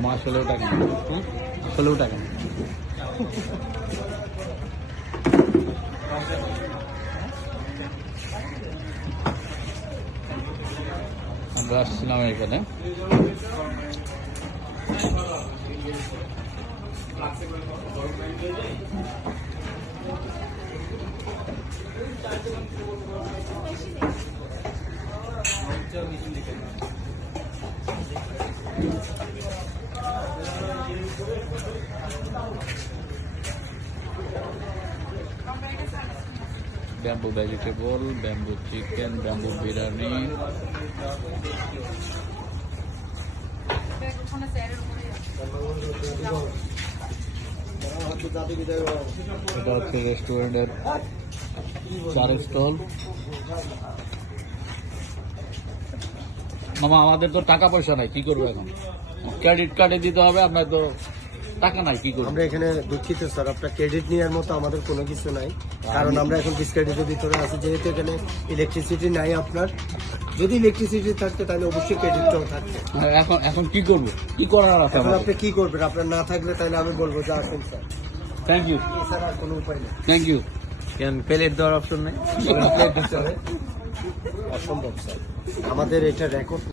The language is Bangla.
আমার আসলেও টাকা নেই, আসলেও টাকা নেই। আমরা আসছিলাম এখানে bamboo vegetable, bamboo chicken, bamboo biryani, এটা হচ্ছে রেস্টুরেন্টের চার স্টল। মামা আমাদের তো টাকা পয়সা নাই, কি করবো এখন? ক্রেডিট কার্ডে দিতে হবে, আপনার তো টাকা নাই, কি করবো? আমরা এখানে দুঃখিত স্যার, আপনার ক্রেডিট নেওয়ার মতো আমাদের কোনো কিছু নাই, কারণ আমরা এখন ডিসক্রেডিটের ভিতরে আছি, যেহেতু এখানে ইলেকট্রিসিটি নাই। আপনার যদি ইলেকট্রিসিটি থাকতো তাহলে অবশ্যই ক্রেডিটটাও থাকতো। এখন এখন কি করবো, কি করার আছে? এখন আপনি কি করবেন? আপনার না থাকলে তাহলে আমি বলবো যে আসুন স্যার। থ্যাংক ইউ, স্যার আর কোনো উপায় নেই। Thank you. কেন প্লেট দেওয়ার অপশন নেই? অসম্ভব স্যার, আমাদের এটা রেকর্ড